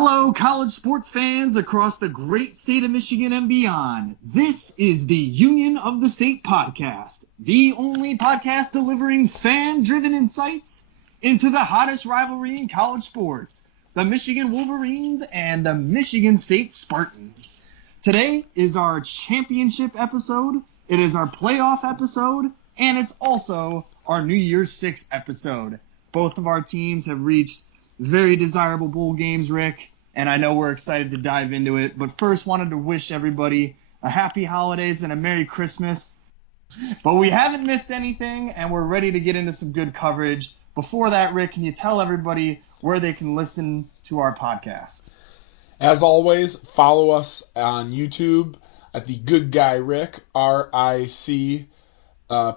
Hello, college sports fans across the great state of Michigan and beyond. This is the Union of the State podcast, the only podcast delivering fan-driven insights into the hottest rivalry in college sports, the Michigan Wolverines and the Michigan State Spartans. Today is our championship episode, it is our playoff episode, and it's also our New Year's Six episode. Both of our teams have reached very desirable bowl games, Rick, and I know we're excited to dive into it. But first, wanted to wish everybody a happy holidays and a Merry Christmas. But we haven't missed anything, and we're ready to get into some good coverage. Before that, Rick, can you tell everybody where they can listen to our podcast? As always, follow us on YouTube at the Good Guy Rick, R-I-C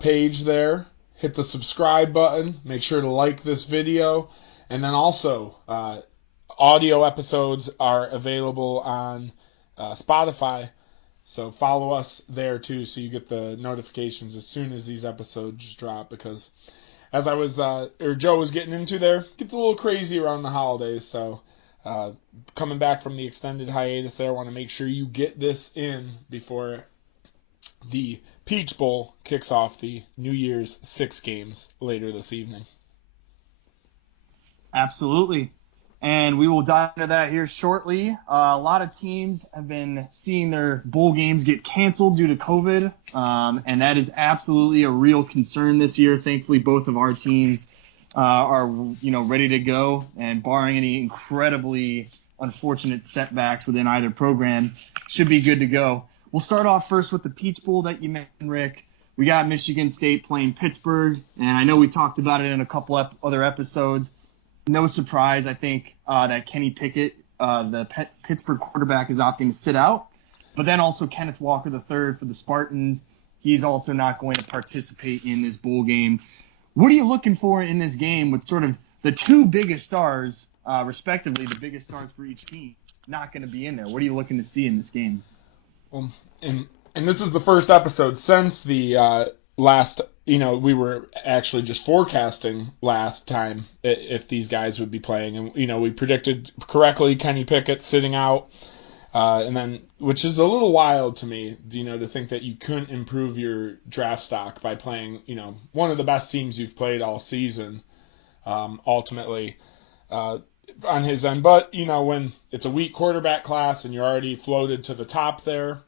page there. Hit the subscribe button. Make sure to like this video. And then also, audio episodes are available on Spotify, so follow us there too so you get the notifications as soon as these episodes drop, because as Joe was getting into there, it gets a little crazy around the holidays, so coming back from the extended hiatus there, I want to make sure you get this in before the Peach Bowl kicks off the New Year's Six games later this evening. Absolutely. And we will dive into that here shortly. A lot of teams have been seeing their bowl games get canceled due to COVID, and that is absolutely a real concern this year. Thankfully, both of our teams are ready to go, and barring any incredibly unfortunate setbacks within either program, should be good to go. We'll start off first with the Peach Bowl that you mentioned, Rick. We got Michigan State playing Pittsburgh, and I know we talked about it in a couple other episodes. No surprise, I think, that Kenny Pickett, the Pittsburgh quarterback, is opting to sit out. But then also Kenneth Walker III for the Spartans. He's also not going to participate in this bowl game. What are you looking for in this game with sort of the two biggest stars, respectively, the biggest stars for each team, not going to be in there? What are you looking to see in this game? Well, and this is the first episode since the last, we were actually just forecasting last time if these guys would be playing. And, we predicted correctly Kenny Pickett sitting out. And then, which is a little wild to me, to think that you couldn't improve your draft stock by playing, one of the best teams you've played all season, ultimately, on his end. But, when it's a weak quarterback class and you're already floated to the top there,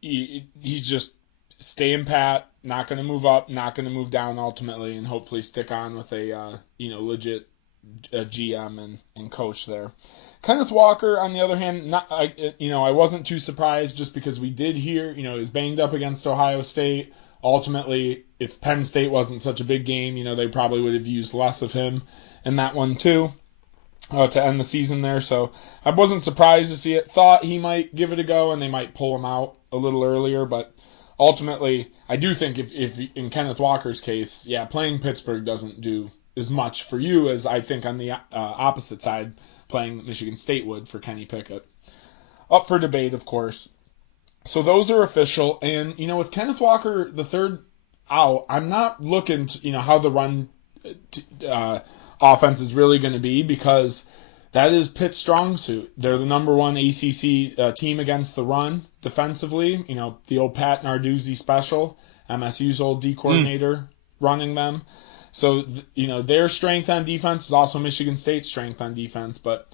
he's just staying pat, not going to move up, not going to move down ultimately, and hopefully stick on with a legit GM and coach there. Kenneth Walker, on the other hand, I wasn't too surprised just because we did hear, he was banged up against Ohio State. Ultimately, if Penn State wasn't such a big game, they probably would have used less of him in that one too. To end the season there, so I wasn't surprised to see it. Thought he might give it a go and they might pull him out a little earlier, but ultimately, I do think if in Kenneth Walker's case, playing Pittsburgh doesn't do as much for you as I think on the opposite side, playing Michigan State would for Kenny Pickett. Up for debate, of course. So those are official, and with Kenneth Walker the third out, I'm not looking to, how the run offense is really going to be, because that is Pitt's strong suit. They're the number one ACC team against the run defensively. The old Pat Narduzzi special, MSU's old D coordinator running them. So, their strength on defense is also Michigan State's strength on defense. But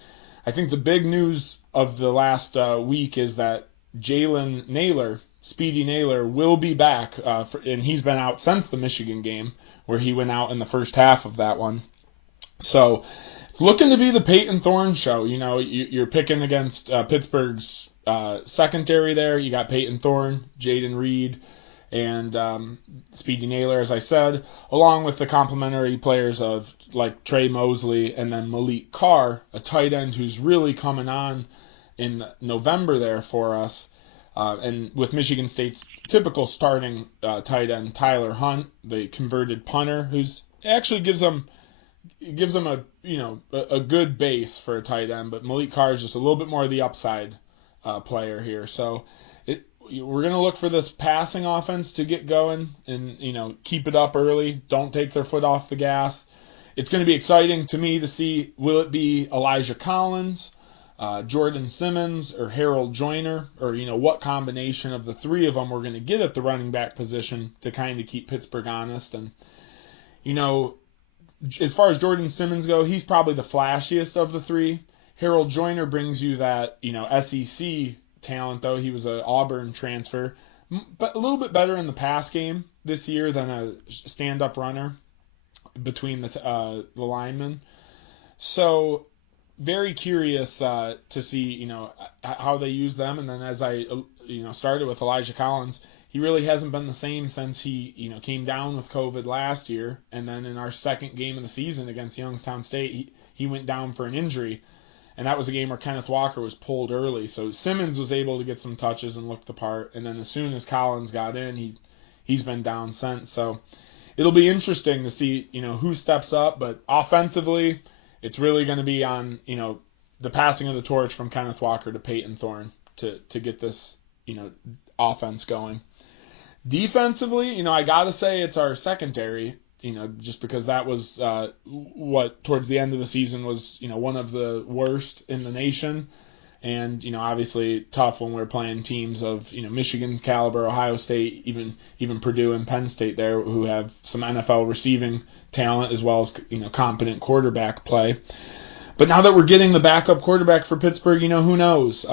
I think the big news of the last week is that Jalen Nailor, Speedy Nailor, will be back. And he's been out since the Michigan game, where he went out in the first half of that one. So it's looking to be the Peyton Thorne show. You're picking against Pittsburgh's secondary there. You got Peyton Thorne, Jaden Reed, and Speedy Nailor, as I said, along with the complementary players of like Trey Mosley and then Malik Carr, a tight end who's really coming on in November there for us. And with Michigan State's typical starting tight end, Tyler Hunt, the converted punter, who's actually gives them a good base for a tight end, but Malik Carr is just a little bit more of the upside player here. So we're going to look for this passing offense to get going and keep it up early. Don't take their foot off the gas. it's going to be exciting to me to see, will it be Elijah Collins, Jordan Simmons, or Harold Joyner, or, what combination of the three of them we're going to get at the running back position to kind of keep Pittsburgh honest. And, as far as Jordan Simmons go, he's probably the flashiest of the three. Harold Joyner brings you that, SEC talent, though. He was an Auburn transfer, but a little bit better in the pass game this year than a stand-up runner between the linemen. So very curious to see, how they use them. And then as I, started with Elijah Collins, he really hasn't been the same since he, came down with COVID last year. And then in our second game of the season against Youngstown State, he went down for an injury. And that was a game where Kenneth Walker was pulled early. So Simmons was able to get some touches and look the part. And then as soon as Collins got in, he's been down since. So it'll be interesting to see, who steps up. But offensively, it's really going to be on, the passing of the torch from Kenneth Walker to Peyton Thorne to get this, offense going. Defensively, I got to say it's our secondary, just because that was what towards the end of the season was, one of the worst in the nation. And, obviously tough when we're playing teams of, Michigan's caliber, Ohio State, even Purdue and Penn State there, who have some NFL receiving talent as well as, competent quarterback play. But now that we're getting the backup quarterback for Pittsburgh, who knows?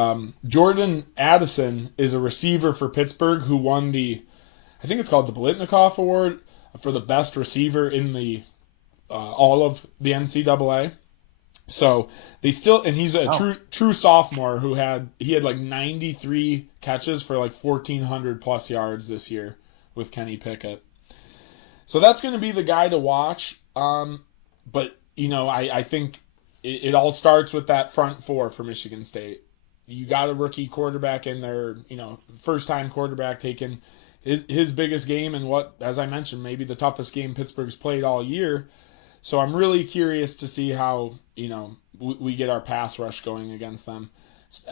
Jordan Addison is a receiver for Pittsburgh who won I think it's called the Blitnikoff Award for the best receiver in the all of the NCAA. So they still, and he's a true sophomore who had like 93 catches for like 1,400 plus yards this year with Kenny Pickett. So that's going to be the guy to watch. But I think it all starts with that front four for Michigan State. You got a rookie quarterback in there, first time quarterback taking his biggest game and what, as I mentioned, maybe the toughest game Pittsburgh's played all year. So I'm really curious to see how, we get our pass rush going against them.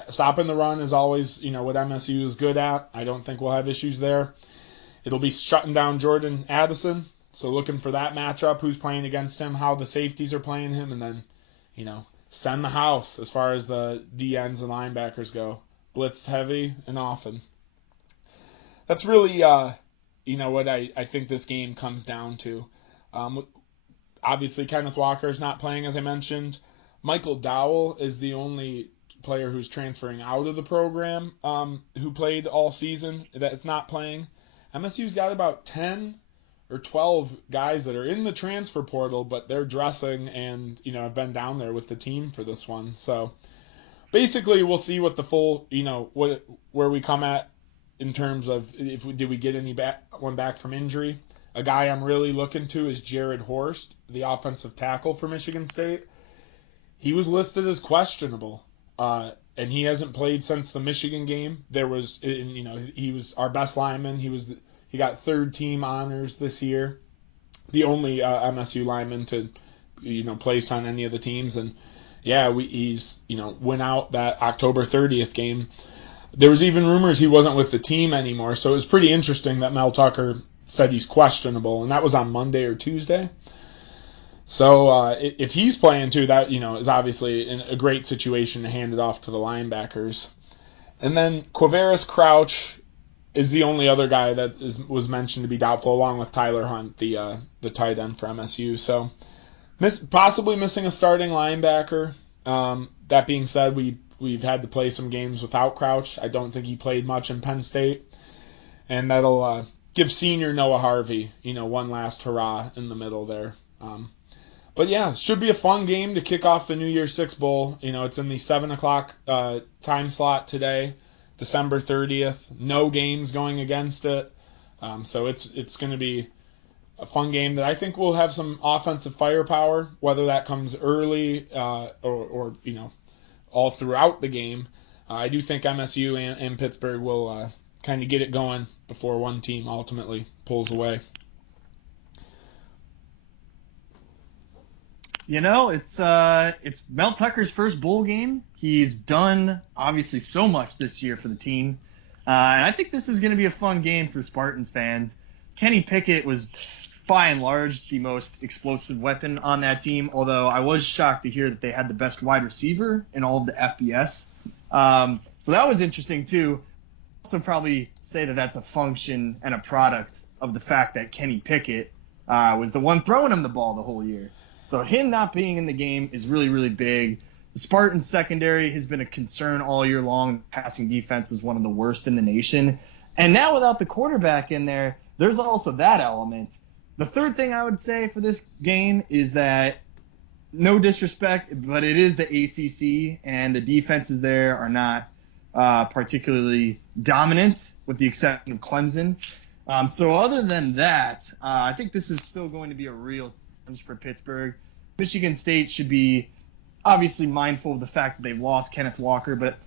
Stopping the run is always, what MSU is good at. I don't think we'll have issues there. It'll be shutting down Jordan Addison. So looking for that matchup, who's playing against him, how the safeties are playing him, and then, send the house as far as the DNs and linebackers go. Blitz heavy and often. That's really, what I think this game comes down to. Obviously, Kenneth Walker is not playing, as I mentioned. Michael Dowell is the only player who's transferring out of the program who played all season that's not playing. MSU's got about 10 or 12 guys that are in the transfer portal, but they're dressing and, have been down there with the team for this one. So basically, we'll see what the full, where we come at in terms of did we get one back from injury. A guy I'm really looking to is Jared Horst, the offensive tackle for Michigan State. He was listed as questionable, and he hasn't played since the Michigan game. He was our best lineman. He got third team honors this year, the only MSU lineman to place on any of the teams. And he's went out that October 30th game. There was even rumors he wasn't with the team anymore, so it was pretty interesting that Mel Tucker said he's questionable, and that was on Monday or Tuesday. So if he's playing too, that is obviously in a great situation to hand it off to the linebackers. And then Quavaris Crouch is the only other guy that was mentioned to be doubtful, along with Tyler Hunt, the tight end for MSU. So possibly missing a starting linebacker. That being said, we've had to play some games without Crouch. I don't think he played much in Penn State, and that'll give senior Noah Harvey, one last hurrah in the middle there. But yeah, should be a fun game to kick off the New Year's Six Bowl. It's in the 7 o'clock time slot today, December 30th. No games going against it. So it's going to be a fun game that I think will have some offensive firepower, whether that comes early or all throughout the game. I do think MSU and Pittsburgh will kind of get it going before one team ultimately pulls away. It's Mel Tucker's first bowl game. He's done obviously so much this year for the team, and I think this is going to be a fun game for Spartans fans. Kenny Pickett was by and large, the most explosive weapon on that team, although I was shocked to hear that they had the best wide receiver in all of the FBS. So that was interesting, too. Also probably say that that's a function and a product of the fact that Kenny Pickett was the one throwing him the ball the whole year. So him not being in the game is really, really big. The Spartans secondary has been a concern all year long. Passing defense is one of the worst in the nation. And now without the quarterback in there, there's also that element. The third thing I would say for this game is that, no disrespect, but it is the ACC, and the defenses there are not particularly dominant, with the exception of Clemson. So other than that, I think this is still going to be a real challenge for Pittsburgh. Michigan State should be obviously mindful of the fact that they've lost Kenneth Walker, but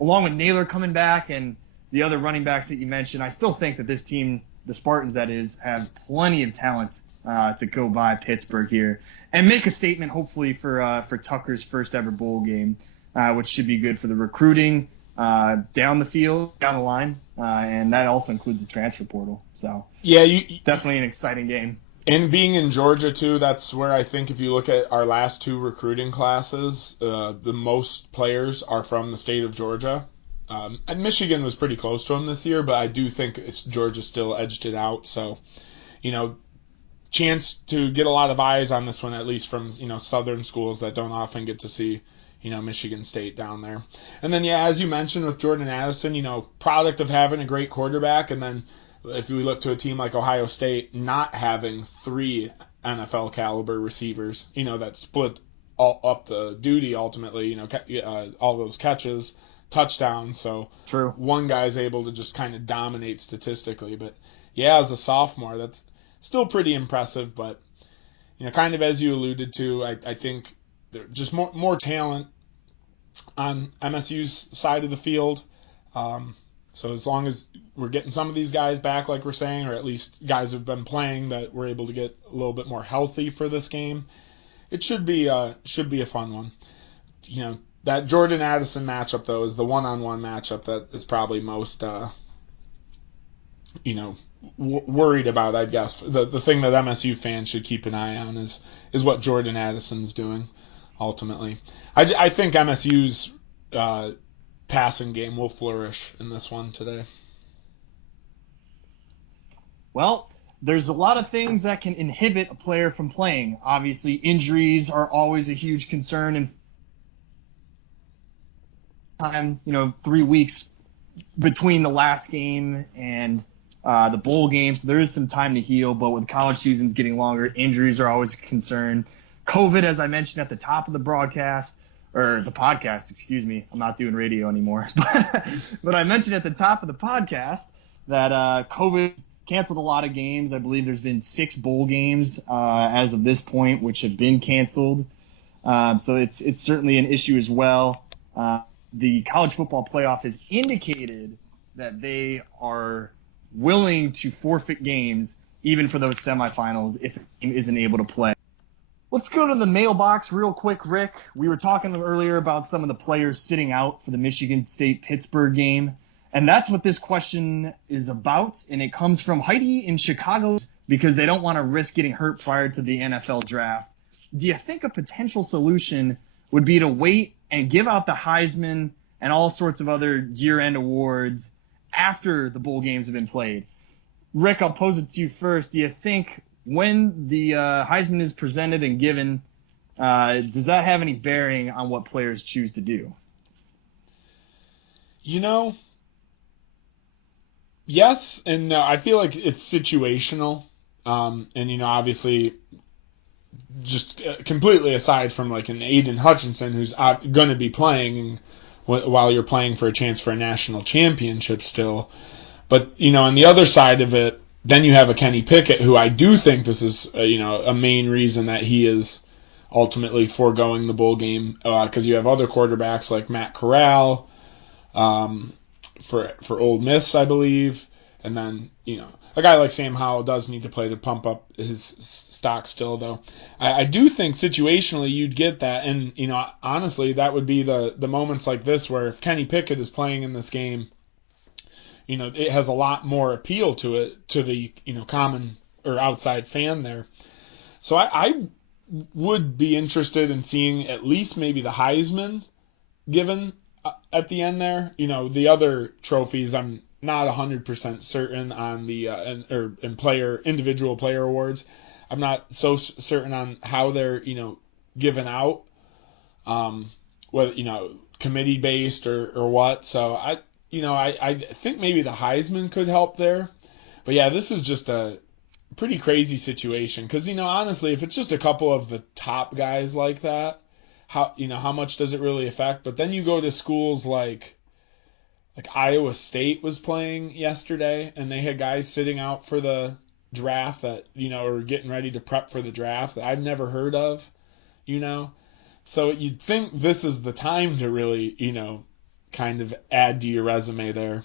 along with Naylor coming back and the other running backs that you mentioned, I still think that this team, the Spartans that is, have plenty of talent to go by Pittsburgh here and make a statement hopefully for Tucker's first ever bowl game, which should be good for the recruiting down the field, down the line, and that also includes the transfer portal. So yeah, definitely an exciting game. And being in Georgia, too, that's where I think if you look at our last two recruiting classes, the most players are from the state of Georgia. And Michigan was pretty close to them this year, but I do think Georgia still edged it out. So, chance to get a lot of eyes on this one, at least from, southern schools that don't often get to see, Michigan State down there. And then, as you mentioned with Jordan Addison, product of having a great quarterback, and then if we look to a team like Ohio State not having 3 NFL caliber receivers, that split all up the duty ultimately, all those catches, touchdowns. So true. One guy's able to just kind of dominate statistically. But yeah, as a sophomore, that's still pretty impressive. But kind of as you alluded to, I think there's just more talent on MSU's side of the field. So as long as we're getting some of these guys back, like we're saying, or at least guys who've been playing that we're able to get a little bit more healthy for this game, it should be a fun one. That Jordan Addison matchup though is the one-on-one matchup that is probably most worried about. I guess the thing that MSU fans should keep an eye on is what Jordan Addison's doing ultimately. I think MSU's passing game will flourish in this one today. Well, there's a lot of things that can inhibit a player from playing. Obviously, injuries are always a huge concern, and time, 3 weeks between the last game and the bowl game, so there is some time to heal. But with college seasons getting longer, injuries are always a concern. COVID, as I mentioned at the top of the broadcast, or the podcast, excuse me. I'm not doing radio anymore. But I mentioned at the top of the podcast that COVID canceled a lot of games. I believe there's been 6 bowl games as of this point, which have been canceled. So it's certainly an issue as well. The college football playoff has indicated that they are willing to forfeit games even for those semifinals if a team isn't able to play. Let's go to the mailbox real quick, Rick. We were talking earlier about some of the players sitting out for the Michigan State-Pittsburgh game, and that's what this question is about, and it comes from Heidi in Chicago because they don't want to risk getting hurt prior to the NFL draft. Do you think a potential solution would be to wait and give out the Heisman and all sorts of other year-end awards after the bowl games have been played? Rick, I'll pose it to you first. Do you think when the Heisman is presented and given, does that have any bearing on what players choose to do? Yes and no. I feel like it's situational. And, obviously, just completely aside from like an Aiden Hutchinson who's going to be playing while you're playing for a chance for a national championship still. But, on the other side of it, then you have a Kenny Pickett, who I do think this is, a main reason that he is ultimately foregoing the bowl game, because you have other quarterbacks like Matt Corral for Ole Miss, I believe, and then a guy like Sam Howell does need to play to pump up his stock still, though. I do think situationally you'd get that, and honestly that would be the moments like this where if Kenny Pickett is playing in this game, it has a lot more appeal to it, to the, common or outside fan there. So I would be interested in seeing at least maybe the Heisman given at the end there. The other trophies I'm not 100% certain on the individual player awards. I'm not so certain on how they're given out, whether committee based or what. So I think maybe the Heisman could help there. But yeah, this is just a pretty crazy situation because honestly, if it's just a couple of the top guys like that, how much does it really affect? But then you go to schools like Iowa State was playing yesterday, and they had guys sitting out for the draft that or getting ready to prep for the draft that I've never heard of, So you'd think this is the time to really kind of add to your resume there.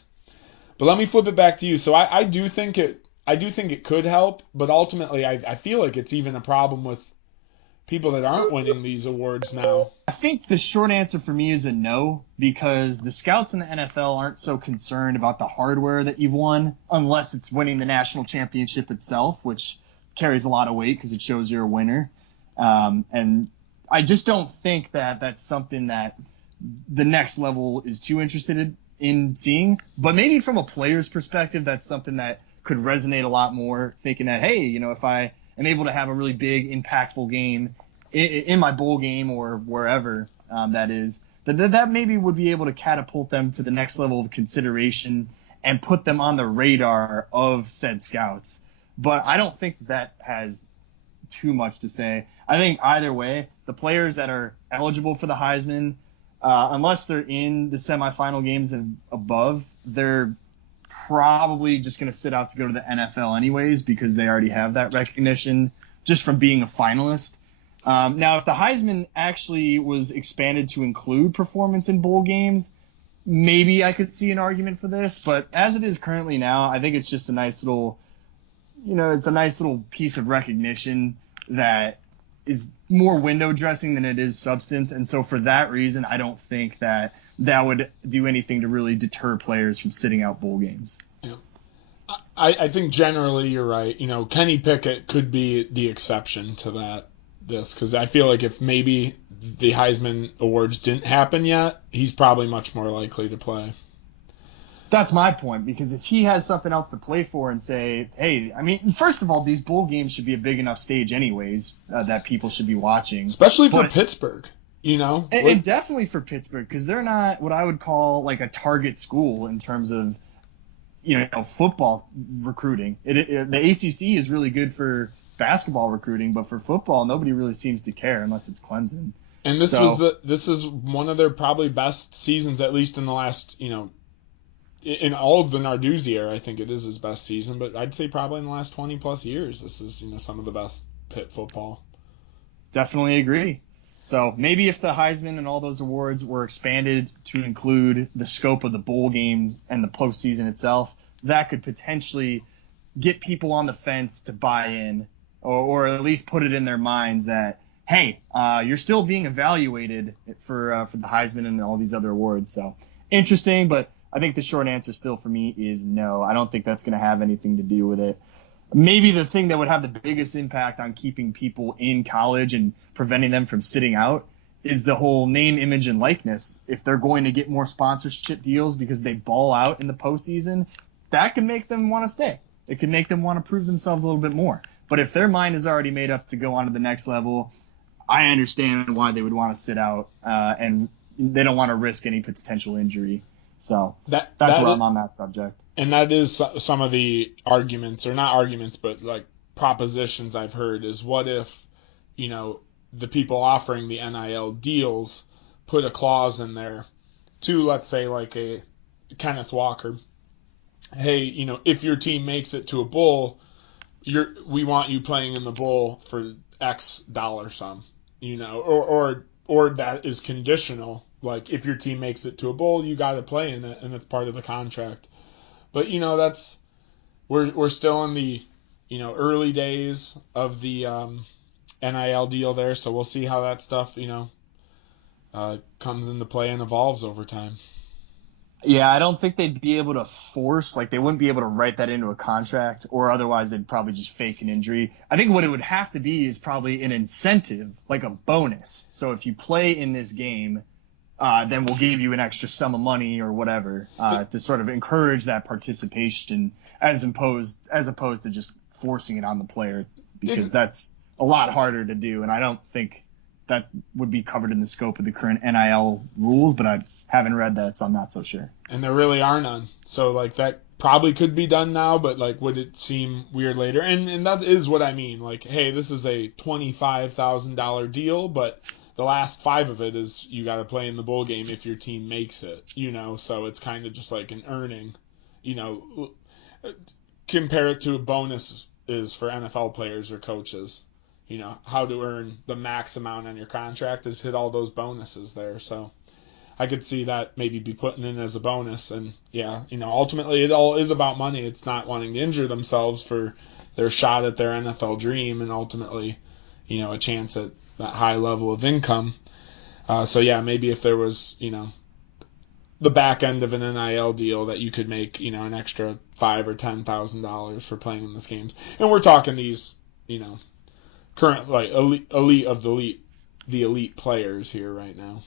But let me flip it back to you. So I do think it could help, but ultimately I feel like it's even a problem with people that aren't winning these awards now. I think the short answer for me is a no, because the scouts in the NFL aren't so concerned about the hardware that you've won unless it's winning the national championship itself, which carries a lot of weight because it shows you're a winner. And I just don't think that that's something that the next level is too interested in seeing. But maybe from a player's perspective, that's something that could resonate a lot more, thinking that, hey, if I am able to have a really big, impactful game in my bowl game or wherever that is, that maybe would be able to catapult them to the next level of consideration and put them on the radar of said scouts. But I don't think that has too much to say. I think either way, the players that are eligible for the Heisman, unless they're in the semifinal games and above, they're probably just going to sit out to go to the NFL anyways because they already have that recognition just from being a finalist. Now, if the Heisman actually was expanded to include performance in bowl games, maybe I could see an argument for this. But as it is currently now, I think it's just a nice little, it's a nice little piece of recognition that is more window dressing than it is substance. And so for that reason, I don't think that would do anything to really deter players from sitting out bowl games. Yeah. I think generally you're right. Kenny Pickett could be the exception to this, because I feel like if maybe the Heisman Awards didn't happen yet, he's probably much more likely to play. That's my point, because if he has something else to play for and say, hey, I mean, first of all, these bowl games should be a big enough stage anyways that people should be watching. Especially for Pittsburgh, And definitely for Pittsburgh, because they're not what I would call like a target school in terms of, football recruiting. The ACC is really good for basketball recruiting, but for football, nobody really seems to care unless it's Clemson. And this is one of their probably best seasons, at least in the last, in all of the Narduzzi era. I think it is his best season, but I'd say probably in the last 20 plus years, this is some of the best Pitt football. Definitely agree. So maybe if the Heisman and all those awards were expanded to include the scope of the bowl game and the postseason itself, that could potentially get people on the fence to buy in, or at least put it in their minds that, hey, you're still being evaluated for the Heisman and all these other awards. So interesting, but I think the short answer still for me is no. I don't think that's going to have anything to do with it. Maybe the thing that would have the biggest impact on keeping people in college and preventing them from sitting out is the whole name, image, and likeness. If they're going to get more sponsorship deals because they ball out in the postseason, that can make them want to stay. It can make them want to prove themselves a little bit more. But if their mind is already made up to go on to the next level, I understand why they would want to sit out, and they don't want to risk any potential injury. So that's where I'm on that subject. And that is some of the arguments, or not arguments, but like propositions I've heard is, what if, the people offering the NIL deals put a clause in there to, let's say, like a Kenneth Walker. Hey, if your team makes it to a bowl, we want you playing in the bowl for X dollar sum, or that is conditional. Like, if your team makes it to a bowl, you got to play in it, and it's part of the contract. But we're still in the early days of the NIL deal there, so we'll see how that stuff comes into play and evolves over time. Yeah, I don't think they'd be able to force, like they wouldn't be able to write that into a contract, or otherwise they'd probably just fake an injury. I think what it would have to be is probably an incentive, like a bonus. So if you play in this game, then we'll give you an extra sum of money or whatever to sort of encourage that participation as opposed to just forcing it on the player, because that's a lot harder to do. And I don't think that would be covered in the scope of the current NIL rules, but I haven't read that, so I'm not so sure. And there really are none. So, like, that probably could be done now, but, like, would it seem weird later? And that is what I mean. Like, hey, this is a $25,000 deal, but the last 5 of it is you got to play in the bowl game if your team makes it, So it's kind of just like an earning, Compare it to a bonus is for NFL players or coaches. How to earn the max amount on your contract is hit all those bonuses there. So I could see that maybe be putting in as a bonus. And yeah, ultimately it all is about money. It's not wanting to injure themselves for their shot at their NFL dream and ultimately, a chance at that high level of income. So yeah, maybe if there was, the back end of an NIL deal that you could make, an extra $5,000 or $10,000 for playing in these games. And we're talking these, current, like, elite of the elite players here right now.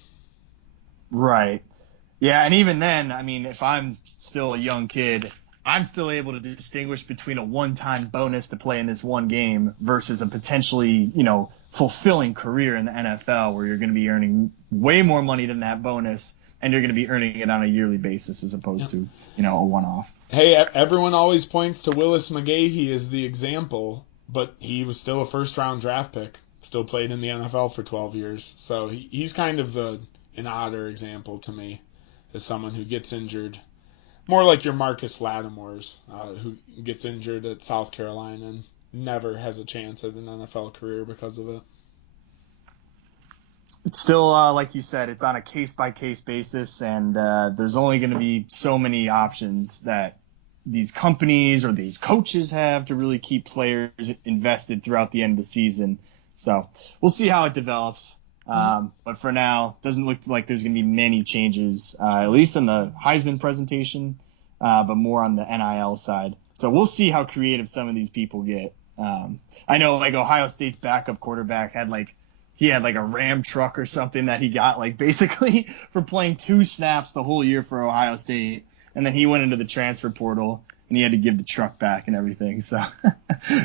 Right. Yeah, and even then, I mean, if I'm still a young kid, I'm still able to distinguish between a one-time bonus to play in this one game versus a potentially, fulfilling career in the NFL where you're going to be earning way more money than that bonus, and you're going to be earning it on a yearly basis as opposed to, a one-off. Hey, everyone always points to Willis McGahee as the example, but he was still a first-round draft pick, still played in the NFL for 12 years. So he's kind of an odder example to me as someone who gets injured. More like your Marcus Lattimore's, who gets injured at South Carolina and never has a chance at an NFL career because of it. It's still, like you said, it's on a case-by-case basis, and there's only going to be so many options that these companies or these coaches have to really keep players invested throughout the end of the season. So we'll see how it develops. But for now, doesn't look like there's going to be many changes, at least in the Heisman presentation, but more on the NIL side. So we'll see how creative some of these people get. I know, like, Ohio State's backup quarterback had a Ram truck or something that he got, like, basically for playing 2 snaps the whole year for Ohio State. And then he went into the transfer portal and he had to give the truck back and everything. So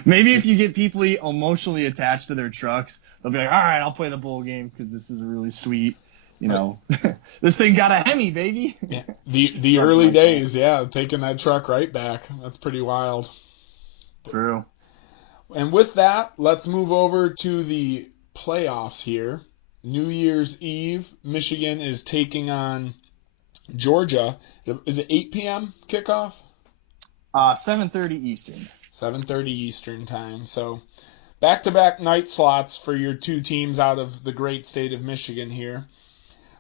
maybe if you get people emotionally attached to their trucks, they'll be like, all right, I'll play the bowl game because this is really sweet. This thing got a Hemi, baby. Yeah. The early days, taking that truck right back. That's pretty wild. True. And with that, let's move over to the playoffs here. New Year's Eve, Michigan is taking on Georgia. Is it 8 p.m. kickoff? 7:30 Eastern. 7:30 Eastern time. So back-to-back night slots for your 2 teams out of the great state of Michigan here.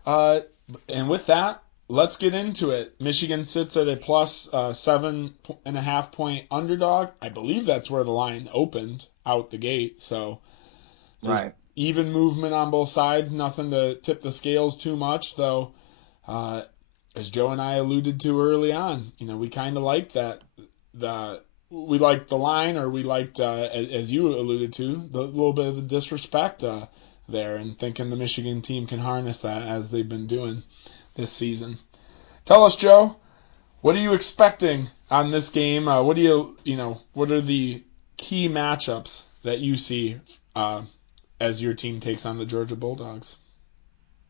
And with that, let's get into it. Michigan sits at a plus 7.5 point underdog. I believe that's where the line opened out the gate. So right. Even movement on both sides. Nothing to tip the scales too much, though. As Joe and I alluded to early on, we kind of liked that. We liked the line, or we liked, as you alluded to, the little bit of the disrespect there, and thinking the Michigan team can harness that as they've been doing this season. Tell us, Joe, what are you expecting on this game? What are the key matchups that you see as your team takes on the Georgia Bulldogs?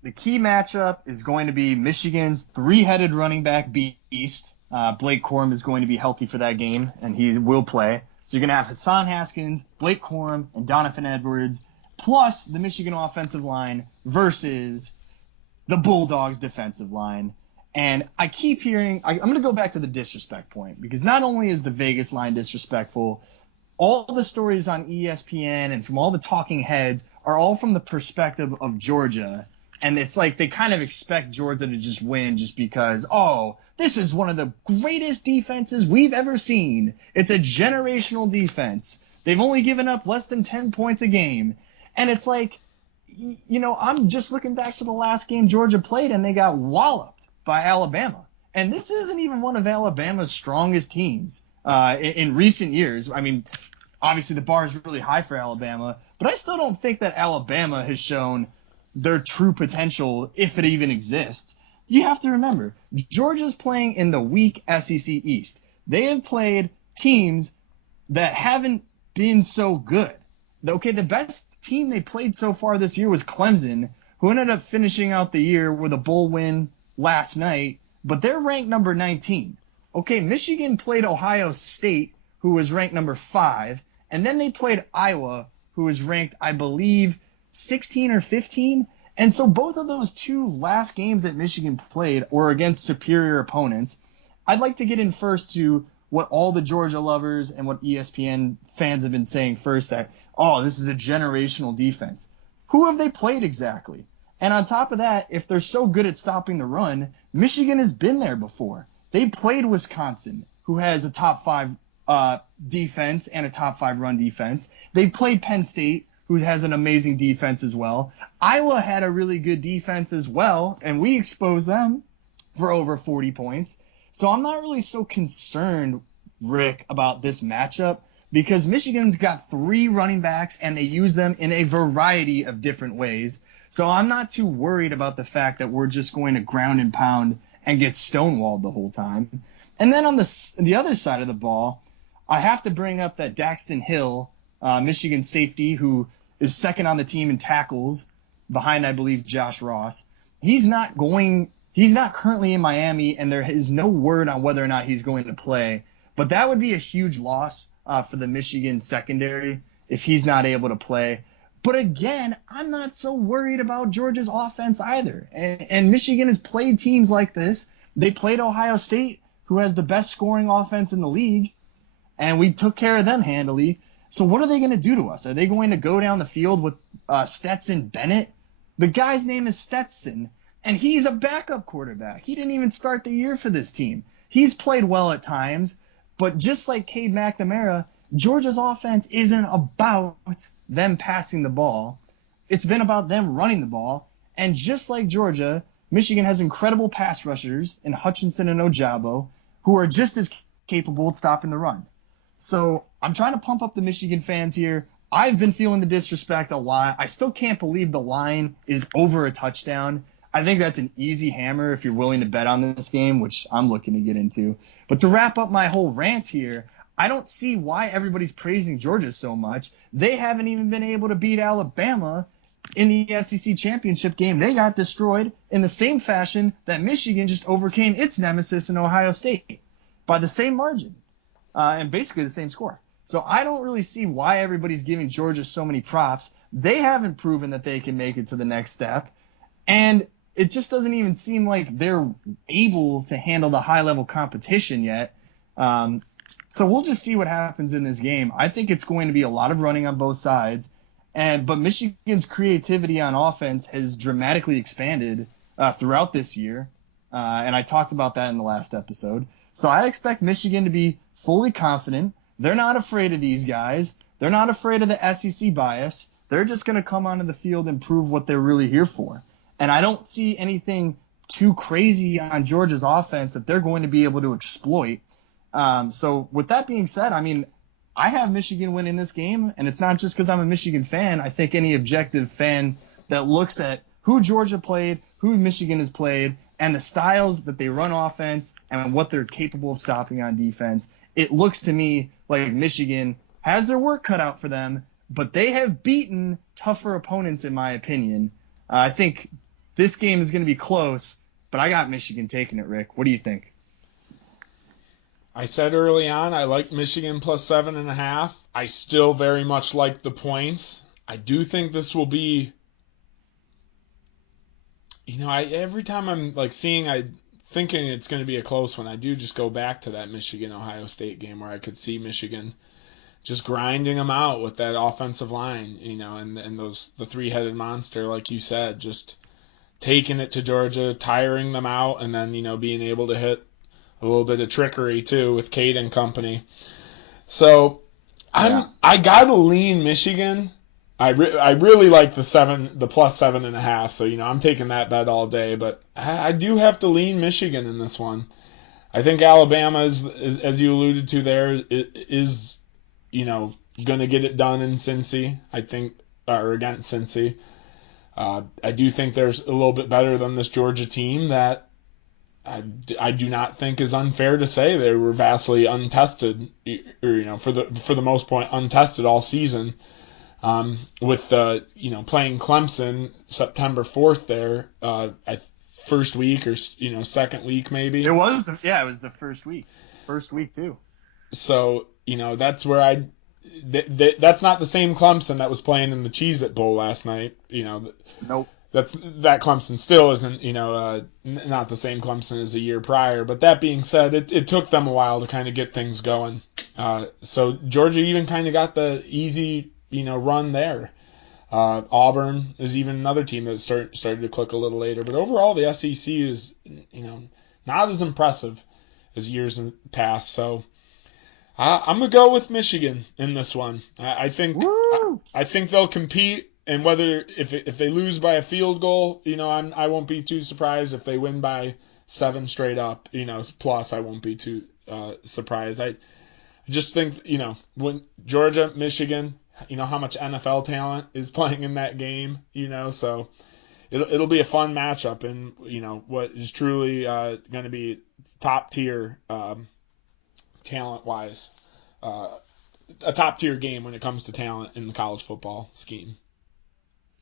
The key matchup is going to be Michigan's 3-headed running back beast. Blake Corum is going to be healthy for that game, and he will play. So you're going to have Hassan Haskins, Blake Corum, and Donovan Edwards, plus the Michigan offensive line versus the Bulldogs defensive line. And I keep hearing – I'm going to go back to the disrespect point, because not only is the Vegas line disrespectful, all the stories on ESPN and from all the talking heads are all from the perspective of Georgia. And it's like they kind of expect Georgia to just win just because, this is one of the greatest defenses we've ever seen. It's a generational defense. They've only given up less than 10 points a game. And it's like, I'm just looking back to the last game Georgia played, and they got walloped by Alabama. And this isn't even one of Alabama's strongest teams in recent years. I mean, obviously the bar is really high for Alabama, but I still don't think that Alabama has shown their true potential, if it even exists. You have to remember, Georgia's playing in the weak SEC East. They have played teams that haven't been so good. Okay, the best team they played so far this year was Clemson, who ended up finishing out the year with a bowl win last night, but they're ranked number 19. Okay, Michigan played Ohio State, who was ranked number 5, and then they played Iowa, who was ranked, I believe, 16 or 15. And so both of those two last games that Michigan played were against superior opponents. I'd like to get in first to what all the Georgia lovers and what ESPN fans have been saying first, that, oh, this is a generational defense. Who have they played exactly? And on top of that, if they're so good at stopping the run, Michigan has been there before. They played Wisconsin, who has a top 5 defense and a top 5 run defense. They played Penn State, who has an amazing defense as well. Iowa had a really good defense as well, and we exposed them for over 40 points. So I'm not really so concerned, Rick, about this matchup, because Michigan's got 3 running backs, and they use them in a variety of different ways. So I'm not too worried about the fact that we're just going to ground and pound and get stonewalled the whole time. And then on the other side of the ball, I have to bring up that Daxton Hill, Michigan safety, who is second on the team in tackles behind, I believe, Josh Ross. He's not currently in Miami, and there is no word on whether or not he's going to play. But that would be a huge loss for the Michigan secondary if he's not able to play. But again, I'm not so worried about Georgia's offense either. And Michigan has played teams like this. They played Ohio State, who has the best scoring offense in the league, and we took care of them handily. So what are they going to do to us? Are they going to go down the field with Stetson Bennett? The guy's name is Stetson, and he's a backup quarterback. He didn't even start the year for this team. He's played well at times, but just like Cade McNamara, Georgia's offense isn't about them passing the ball. It's been about them running the ball. And just like Georgia, Michigan has incredible pass rushers in Hutchinson and Ojabo, who are just as capable of stopping the run. So I'm trying to pump up the Michigan fans here. I've been feeling the disrespect a lot. I still can't believe the line is over a touchdown. I think that's an easy hammer if you're willing to bet on this game, which I'm looking to get into. But to wrap up my whole rant here, I don't see why everybody's praising Georgia so much. They haven't even been able to beat Alabama in the SEC championship game. They got destroyed in the same fashion that Michigan just overcame its nemesis in Ohio State by the same margin and basically the same score. So I don't really see why everybody's giving Georgia so many props. They haven't proven that they can make it to the next step. And it just doesn't even seem like they're able to handle the high-level competition yet. So we'll just see what happens in this game. I think it's going to be a lot of running on both sides. But Michigan's creativity on offense has dramatically expanded throughout this year. And I talked about that in the last episode. So I expect Michigan to be fully confident. They're not afraid of these guys. They're not afraid of the SEC bias. They're just going to come onto the field and prove what they're really here for. And I don't see anything too crazy on Georgia's offense that they're going to be able to exploit. So with that being said, I mean, I have Michigan winning this game, and it's not just because I'm a Michigan fan. I think any objective fan that looks at who Georgia played, who Michigan has played, and the styles that they run offense and what they're capable of stopping on defense, it looks to me like Michigan has their work cut out for them, but they have beaten tougher opponents, in my opinion. I think this game is going to be close, but I got Michigan taking it, Rick. What do you think? I said early on I like Michigan plus 7.5. I still very much like the points. I do think this will be, every time I'm thinking it's going to be a close one, I do just go back to that Michigan-Ohio State game where I could see Michigan just grinding them out with that offensive line, and the three-headed monster, like you said, just taking it to Georgia, tiring them out, and then, being able to hit a little bit of trickery too with Cade and company. So I gotta lean Michigan. I really like the plus 7.5. So I'm taking that bet all day. But I do have to lean Michigan in this one. I think Alabama is as you alluded to there, is going to get it done in Cincy. I think, or against Cincy. I do think there's a little bit better than this Georgia team that I do not think is unfair to say they were vastly untested, or for the most part untested all season. With playing Clemson September 4th there, first week or second week maybe. It was the first week too. So that's where that's not the same Clemson that was playing in the Cheez-It Bowl last night. Nope. That Clemson still isn't, not the same Clemson as a year prior. But that being said, it took them a while to kind of get things going. So Georgia even kind of got the easy, run there. Auburn is even another team that started to click a little later. But overall, the SEC is, not as impressive as years past. So I'm gonna go with Michigan in this one. I think they'll compete. And whether if they lose by a field goal, I won't be too surprised. If they win by 7 straight up, plus, I won't be too surprised. I just think, when Georgia, Michigan, how much NFL talent is playing in that game, so it'll be a fun matchup, and what is truly going to be top tier talent wise, a top tier game when it comes to talent in the college football scheme.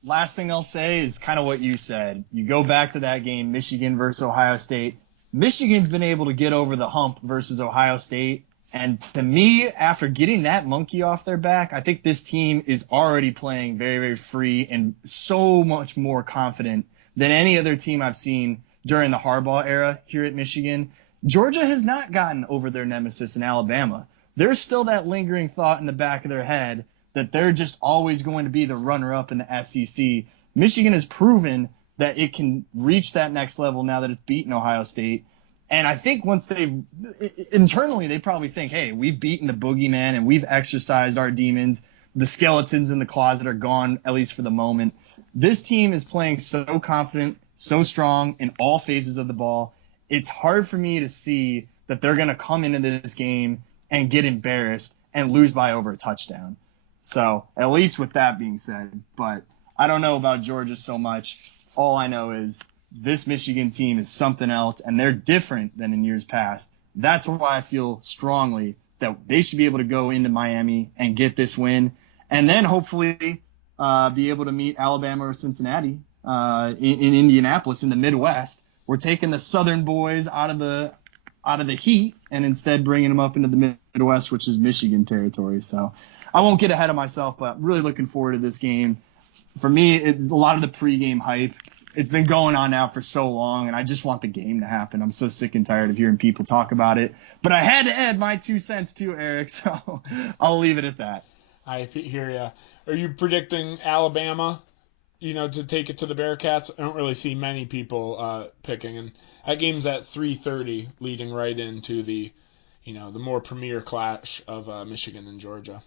Last thing I'll say is kind of what you said. You go back to that game, Michigan versus Ohio State. Michigan's been able to get over the hump versus Ohio State. And to me, after getting that monkey off their back, I think this team is already playing very, very free and so much more confident than any other team I've seen during the Harbaugh era here at Michigan. Georgia has not gotten over their nemesis in Alabama. There's still that lingering thought in the back of their head that they're just always going to be the runner-up in the SEC. Michigan has proven that it can reach that next level now that it's beaten Ohio State. And I think once internally, they probably think, hey, we've beaten the boogeyman and we've exercised our demons. The skeletons in the closet are gone, at least for the moment. This team is playing so confident, so strong in all phases of the ball. It's hard for me to see that they're going to come into this game and get embarrassed and lose by over a touchdown. So at least with that being said, but I don't know about Georgia so much. All I know is this Michigan team is something else, and they're different than in years past. That's why I feel strongly that they should be able to go into Miami and get this win, and then hopefully be able to meet Alabama or Cincinnati in Indianapolis in the Midwest. We're taking the Southern boys out of the heat and instead bringing them up into the Midwest, which is Michigan territory. So I won't get ahead of myself, but I'm really looking forward to this game. For me, it's a lot of the pregame hype. It's been going on now for so long, and I just want the game to happen. I'm so sick and tired of hearing people talk about it. But I had to add my 2 cents too, Eric, so I'll leave it at that. I hear ya. Are you predicting Alabama, to take it to the Bearcats? I don't really see many people picking, and that game's at 3:30, leading right into the, the more premier clash of Michigan and Georgia.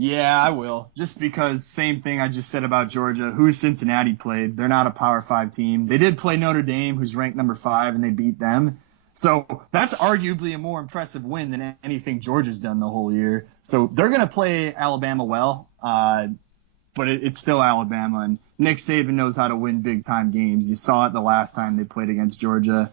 Yeah, I will. Just because same thing I just said about Georgia. Who Cincinnati played? They're not a Power 5 team. They did play Notre Dame, who's ranked number 5, and they beat them. So that's arguably a more impressive win than anything Georgia's done the whole year. So they're going to play Alabama well, but it's still Alabama. And Nick Saban knows how to win big-time games. You saw it the last time they played against Georgia.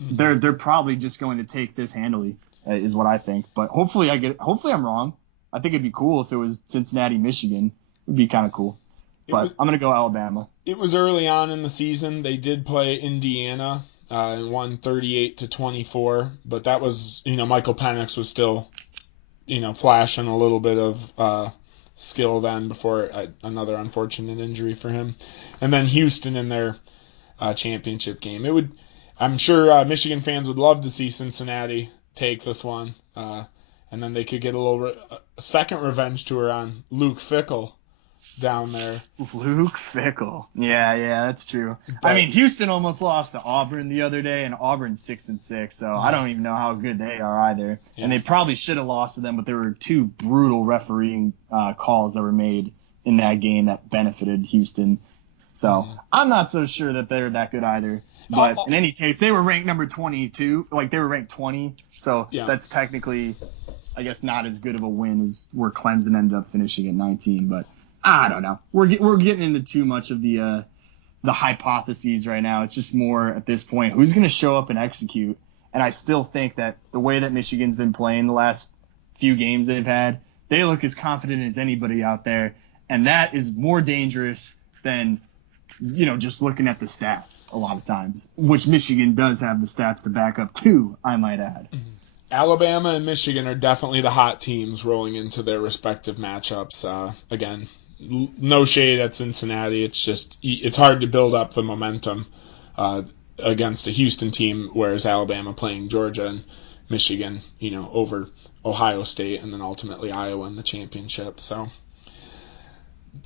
Mm-hmm. They're probably just going to take this handily, is what I think. But hopefully I'm wrong. I think it'd be cool if it was Cincinnati, Michigan. It would be kind of cool. But I'm going to go Alabama. It was early on in the season. They did play Indiana and won 38-24. But that was, Michael Penix was still, flashing a little bit of skill then before another unfortunate injury for him. And then Houston in their championship game. I'm sure Michigan fans would love to see Cincinnati take this one. And then they could get a little second revenge tour on Luke Fickell down there. Luke Fickell. Yeah, that's true. But, Houston almost lost to Auburn the other day, and Auburn's 6-6, so I don't even know how good they are either. Yeah. And they probably should have lost to them, but there were 2 brutal refereeing calls that were made in that game that benefited Houston. So I'm not so sure that they're that good either. But in any case, they were ranked number 22. Like, they were ranked 20. So that's technically, I guess, not as good of a win as where Clemson ended up finishing at 19. But I don't know. We're getting into too much of the hypotheses right now. It's just more at this point, who's going to show up and execute? And I still think that the way that Michigan's been playing the last few games they've had, they look as confident as anybody out there. And that is more dangerous than, just looking at the stats a lot of times, which Michigan does have the stats to back up too, I might add. Alabama and Michigan are definitely the hot teams rolling into their respective matchups. Again, no shade at Cincinnati. It's hard to build up the momentum against a Houston team, whereas Alabama playing Georgia and Michigan, over Ohio State and then ultimately Iowa in the championship. So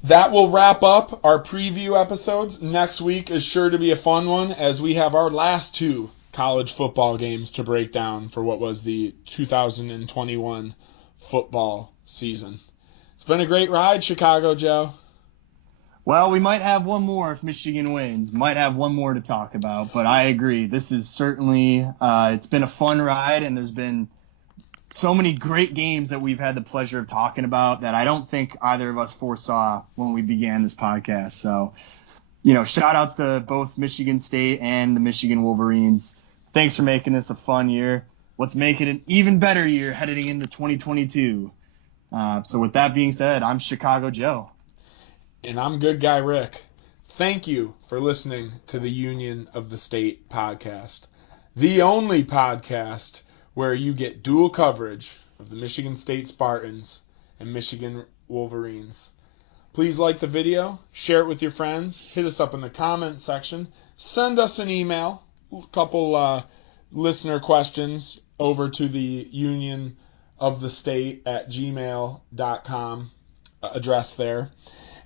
that will wrap up our preview episodes. Next week is sure to be a fun one as we have our last two college football games to break down for what was the 2021 football season. It's been a great ride, Chicago Joe. Well, we might have one more if Michigan wins. Might have one more to talk about, but I agree. This is certainly it's been a fun ride, and there's been so many great games that we've had the pleasure of talking about that I don't think either of us foresaw when we began this podcast. So, shout outs to both Michigan State and the Michigan Wolverines. Thanks for making this a fun year. Let's make it an even better year heading into 2022. So with that being said, I'm Chicago Joe. And I'm Good Guy Rick. Thank you for listening to the Union of the State podcast, the only podcast where you get dual coverage of the Michigan State Spartans and Michigan Wolverines. Please like the video, share it with your friends, hit us up in the comments section, send us an email, a couple listener questions over to the Union of the State at gmail.com address there.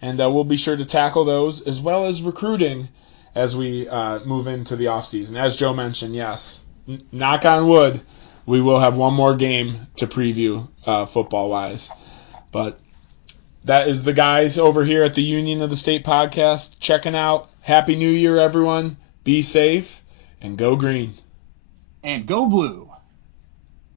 And we'll be sure to tackle those as well as recruiting as we move into the offseason. As Joe mentioned, yes, knock on wood, we will have one more game to preview football-wise. But that is the guys over here at the Union of the State podcast checking out. Happy New Year, everyone. Be safe and go green. And go blue.